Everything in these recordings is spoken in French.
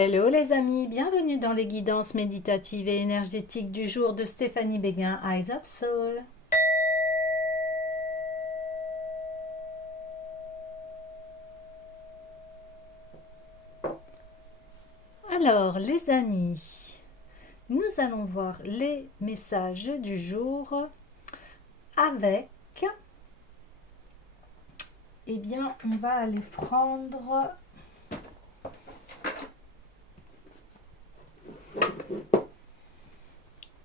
Hello les amis, bienvenue dans les guidances méditatives et énergétiques du jour de Stéphanie Béguin, Eyes of Soul. Alors les amis, nous allons voir les messages du jour avec, eh bien on va aller prendre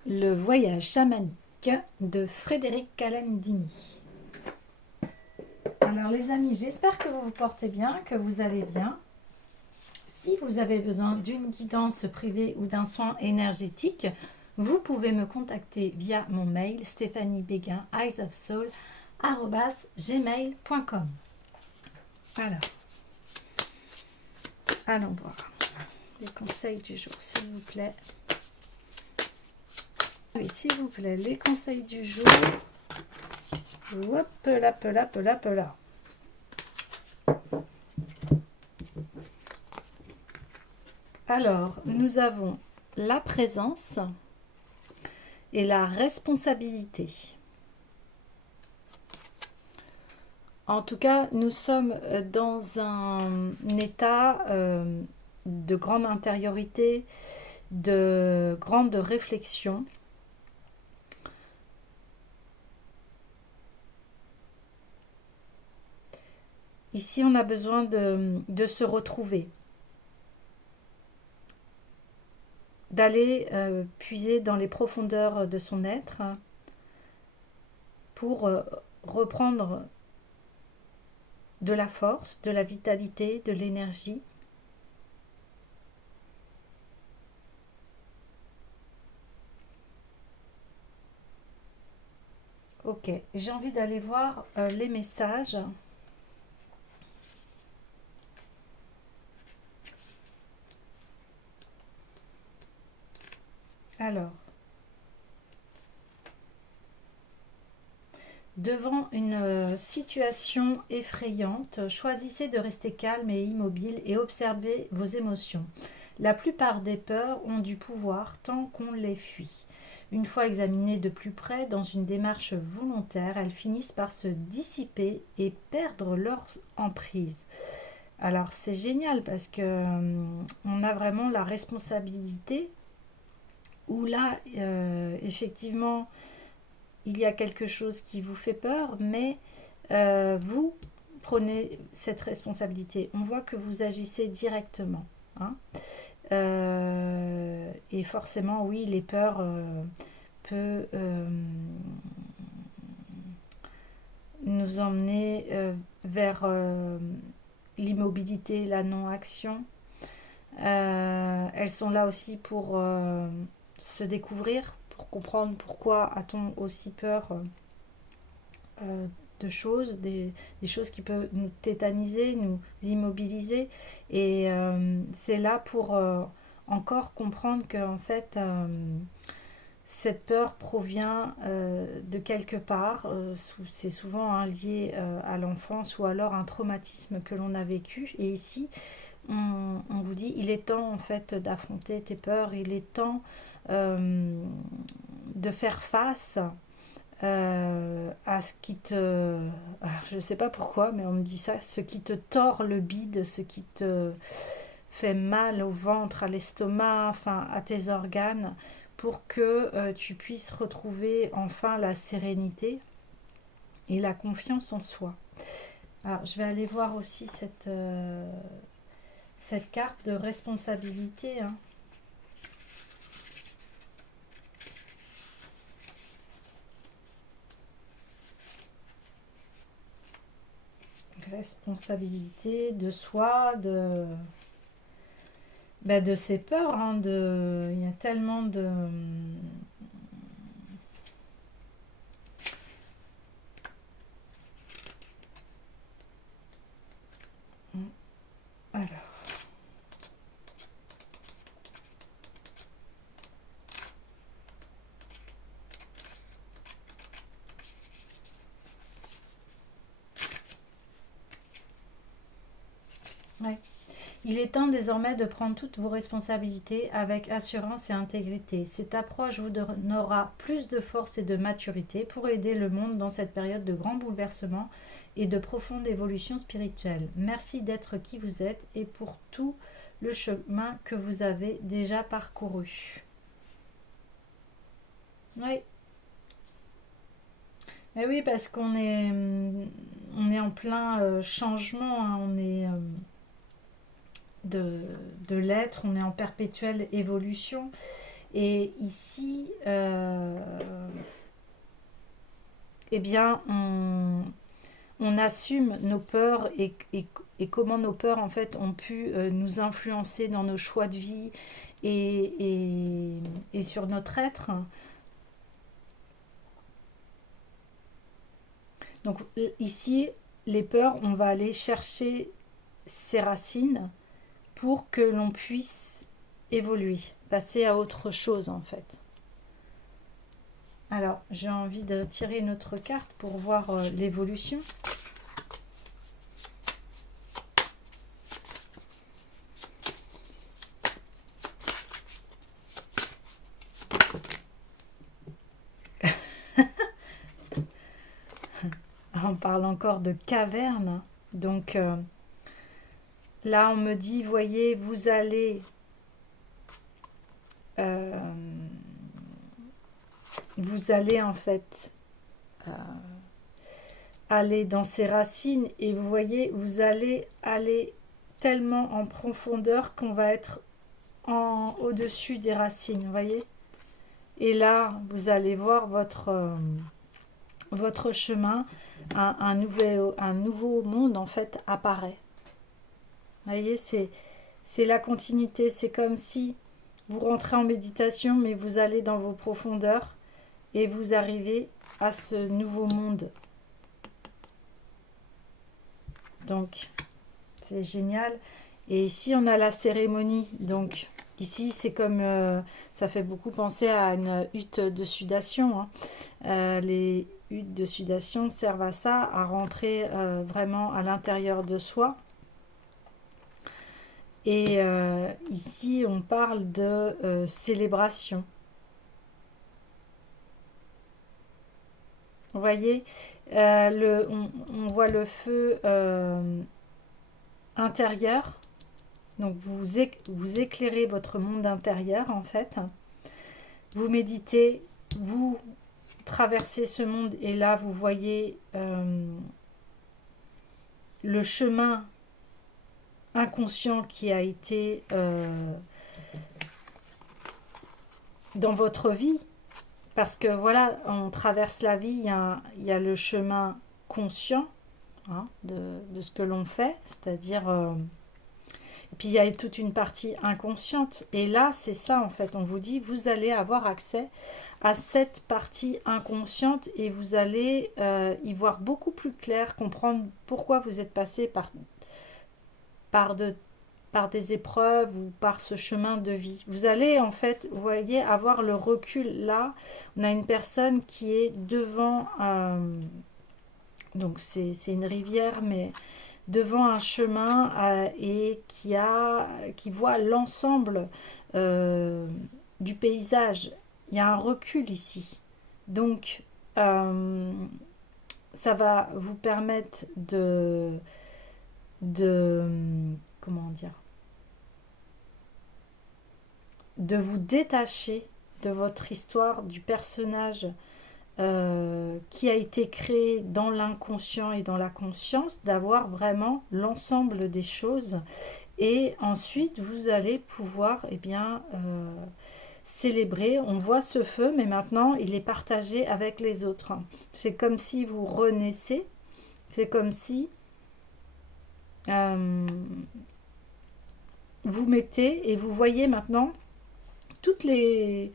le voyage chamanique de Frédéric Calandini. Alors les amis, j'espère que vous vous portez bien, que vous allez bien. Si vous avez besoin d'une guidance privée ou d'un soin énergétique, vous pouvez me contacter via mon mail stéphaniebeguin eyesofsoul@gmail.com. Alors, allons voir les conseils du jour, s'il vous plaît. Oui, s'il vous plaît, les conseils du jour. Hop là, là. Alors, nous avons la présence et la responsabilité. En tout cas, nous sommes dans un état de grande intériorité, de grande réflexion. Ici, on a besoin de se retrouver, d'aller puiser dans les profondeurs de son être pour reprendre de la force, de la vitalité, de l'énergie. Ok, j'ai envie d'aller voir les messages. Alors, devant une situation effrayante, choisissez de rester calme et immobile et observez vos émotions. La plupart des peurs ont du pouvoir tant qu'on les fuit. Une fois examinées de plus près dans une démarche volontaire, elles finissent par se dissiper et perdre leur emprise. Alors c'est génial parce que on a vraiment la responsabilité où là, effectivement, il y a quelque chose qui vous fait peur, mais vous prenez cette responsabilité. On voit que vous agissez directement. Hein. Et forcément, oui, les peurs peuvent nous emmener vers l'immobilité, la non-action. Elles sont là aussi pour se découvrir, pour comprendre pourquoi a-t-on aussi peur de choses, des choses qui peuvent nous tétaniser, nous immobiliser. Et c'est là pour encore comprendre que en fait, cette peur provient de quelque part. C'est souvent lié à l'enfance ou alors un traumatisme que l'on a vécu. Et ici, on vous dit, il est temps en fait d'affronter tes peurs, il est temps de faire face à ce qui te... Je ne sais pas pourquoi, mais on me dit ça, ce qui te tord le bide, ce qui te fait mal au ventre, à l'estomac, enfin à tes organes, pour que tu puisses retrouver enfin la sérénité et la confiance en soi. Alors, je vais aller voir aussi cette carte de responsabilité. Hein. Responsabilité de soi, de ses peurs. Hein, il y a tellement de... Alors, ouais. Il est temps désormais de prendre toutes vos responsabilités avec assurance et intégrité. Cette approche vous donnera plus de force et de maturité pour aider le monde dans cette période de grand bouleversement et de profonde évolution spirituelle. Merci d'être qui vous êtes et pour tout le chemin que vous avez déjà parcouru. Oui. Mais oui, parce on est en plein changement, hein, on est de l'être, on est en perpétuelle évolution. Et ici, eh bien, on assume nos peurs et comment nos peurs, en fait, ont pu nous influencer dans nos choix de vie et sur notre être. Donc ici, les peurs, on va aller chercher ces racines pour que l'on puisse évoluer, passer à autre chose en fait. Alors, j'ai envie de tirer une autre carte pour voir l'évolution. On parle encore de caverne. Donc là, on me dit, voyez, vous allez en fait aller dans ces racines et vous voyez, vous allez aller tellement en profondeur qu'on va être au-dessus des racines, vous voyez. Et là, vous allez voir votre chemin, un nouveau monde en fait apparaît. Vous voyez, c'est la continuité, c'est comme si vous rentrez en méditation, mais vous allez dans vos profondeurs et vous arrivez à ce nouveau monde. Donc, c'est génial. Et ici, on a la cérémonie. Donc, ici, c'est comme... ça fait beaucoup penser à une hutte de sudation. Hein. Les huttes de sudation servent à ça, à rentrer vraiment à l'intérieur de soi. Et ici, on parle de célébration. Vous voyez, on voit le feu intérieur. Donc, vous éclairez votre monde intérieur, en fait. Vous méditez, vous traversez ce monde et là, vous voyez le chemin inconscient qui a été dans votre vie. Parce que voilà, on traverse la vie, il y a le chemin conscient hein, de ce que l'on fait, c'est-à-dire... et puis il y a toute une partie inconsciente. Et là, c'est ça en fait, on vous dit, vous allez avoir accès à cette partie inconsciente et vous allez y voir beaucoup plus clair, comprendre pourquoi vous êtes passé par des épreuves ou par ce chemin de vie. Vous allez en fait, vous voyez, avoir le recul là. On a une personne qui est devant, donc c'est une rivière, mais devant un chemin et qui voit l'ensemble du paysage. Il y a un recul ici. Donc, ça va vous permettre comment dire, de vous détacher de votre histoire, du personnage qui a été créé dans l'inconscient et dans la conscience, d'avoir vraiment l'ensemble des choses. Et ensuite, vous allez pouvoir célébrer. On voit ce feu, mais maintenant, il est partagé avec les autres. C'est comme si vous renaissez. C'est comme si vous mettez et vous voyez maintenant toutes les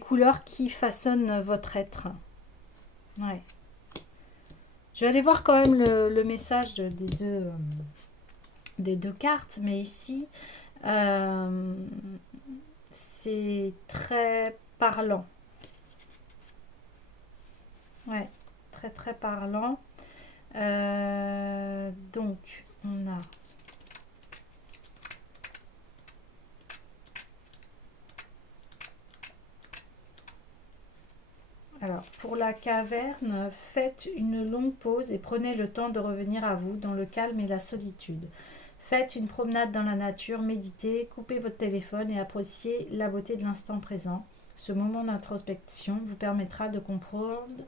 couleurs qui façonnent votre être. Ouais. Je vais aller voir quand même le message des deux cartes, mais ici, c'est très parlant. Ouais, très très parlant. Donc, on a Alors, pour la caverne, faites une longue pause et prenez le temps de revenir à vous dans le calme et la solitude. Faites une promenade dans la nature, méditez, coupez votre téléphone et appréciez la beauté de l'instant présent. Ce moment d'introspection vous permettra de comprendre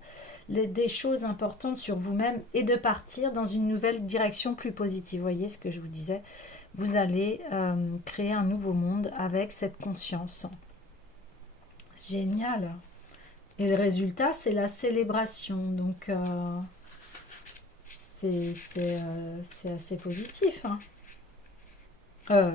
des choses importantes sur vous-même et de partir dans une nouvelle direction plus positive. Vous voyez ce que je vous disais? Vous allez créer un nouveau monde avec cette conscience. Génial! Et le résultat, c'est la célébration. Donc, c'est assez positif. Hein. Euh,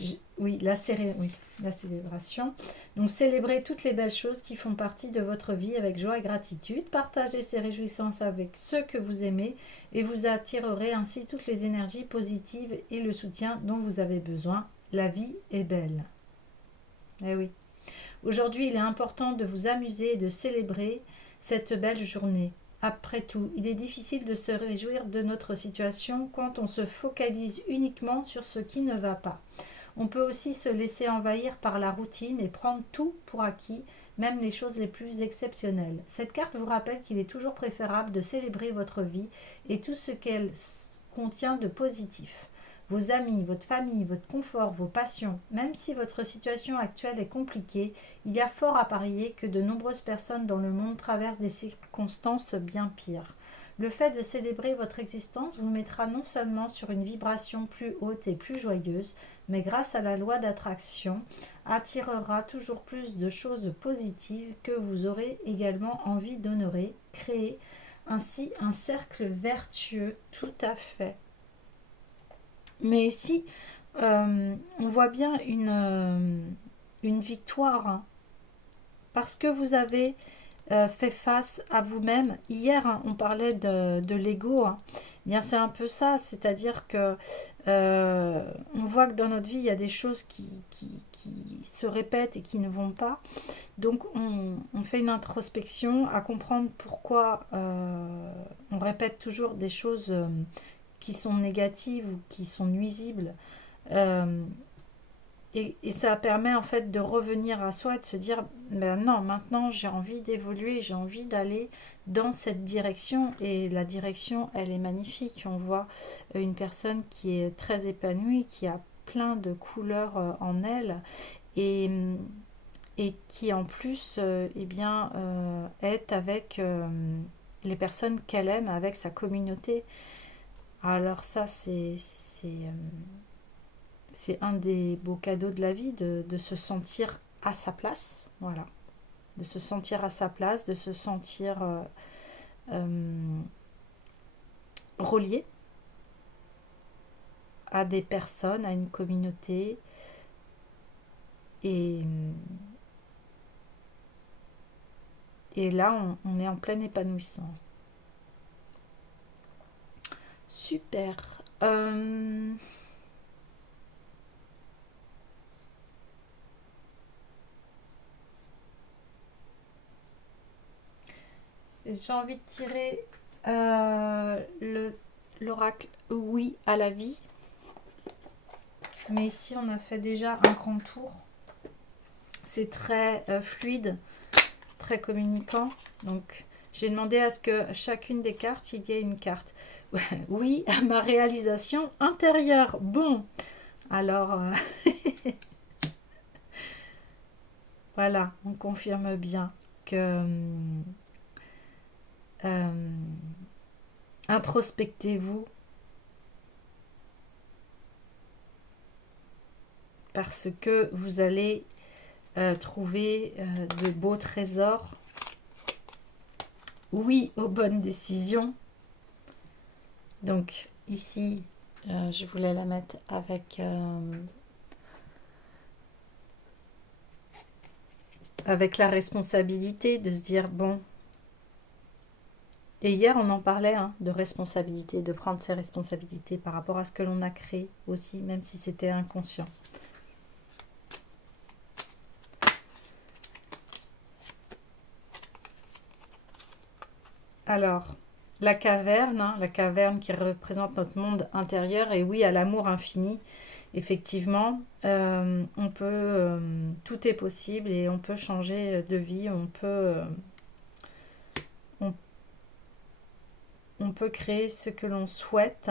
oui, oui, la célébration. Donc, célébrez toutes les belles choses qui font partie de votre vie avec joie et gratitude. Partagez ces réjouissances avec ceux que vous aimez et vous attirerez ainsi toutes les énergies positives et le soutien dont vous avez besoin. La vie est belle. Eh oui. Aujourd'hui, il est important de vous amuser et de célébrer cette belle journée. Après tout, il est difficile de se réjouir de notre situation quand on se focalise uniquement sur ce qui ne va pas. On peut aussi se laisser envahir par la routine et prendre tout pour acquis, même les choses les plus exceptionnelles. Cette carte vous rappelle qu'il est toujours préférable de célébrer votre vie et tout ce qu'elle contient de positif. Vos amis, votre famille, votre confort, vos passions. Même si votre situation actuelle est compliquée, il y a fort à parier que de nombreuses personnes dans le monde traversent des circonstances bien pires. Le fait de célébrer votre existence vous mettra non seulement sur une vibration plus haute et plus joyeuse, mais grâce à la loi d'attraction, attirera toujours plus de choses positives que vous aurez également envie d'honorer, créer ainsi un cercle vertueux. Tout à fait. Mais si on voit bien une victoire, hein, parce que vous avez fait face à vous-même. Hier, hein, on parlait de l'ego. Hein. Bien, c'est un peu ça, c'est-à-dire que on voit que dans notre vie, il y a des choses qui se répètent et qui ne vont pas. Donc, on fait une introspection à comprendre pourquoi on répète toujours des choses qui sont négatives ou qui sont nuisibles. Euh, et ça permet en fait de revenir à soi et de se dire, ben non, maintenant j'ai envie d'évoluer, j'ai envie d'aller dans cette direction. Et la direction, elle est magnifique. On voit une personne qui est très épanouie, qui a plein de couleurs en elle et, et qui en plus eh bien, est avec les personnes qu'elle aime, avec sa communauté. Alors ça, c'est un des beaux cadeaux de la vie, de se sentir à sa place, voilà. De se sentir à sa place, de se sentir euh, relié à des personnes, à une communauté. Et, et là, on est en plein épanouissement. Super. J'ai envie de tirer l'oracle oui à la vie. Mais ici, on a fait déjà un grand tour. C'est très fluide, très communicant. Donc, j'ai demandé à ce que chacune des cartes, il y ait une carte. Oui, à ma réalisation intérieure. Bon, alors, voilà, on confirme bien que introspectez-vous parce que vous allez trouver de beaux trésors. Oui aux bonnes décisions. Donc ici, je voulais la mettre avec la responsabilité de se dire bon. Et hier, on en parlait hein, de responsabilité, de prendre ses responsabilités par rapport à ce que l'on a créé aussi, même si c'était inconscient. Alors, la caverne qui représente notre monde intérieur, et oui, à l'amour infini, effectivement, on peut, tout est possible et on peut changer de vie, on peut on peut créer ce que l'on souhaite.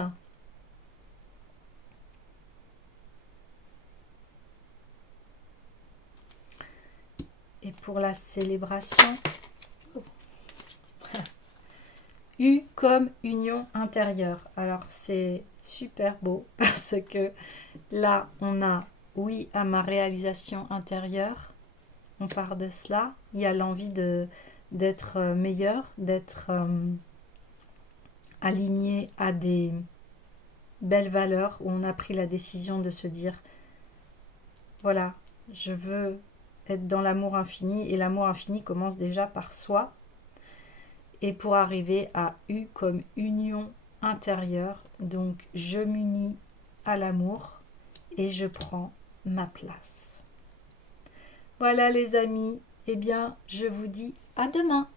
Et pour la célébration, U comme union intérieure. Alors c'est super beau parce que là on a oui à ma réalisation intérieure. On part de cela. Il y a l'envie d'être meilleur, d'être aligné à des belles valeurs où on a pris la décision de se dire voilà, je veux être dans l'amour infini et l'amour infini commence déjà par soi. Et pour arriver à U comme union intérieure, donc je m'unis à l'amour et je prends ma place. Voilà les amis, eh bien je vous dis à demain.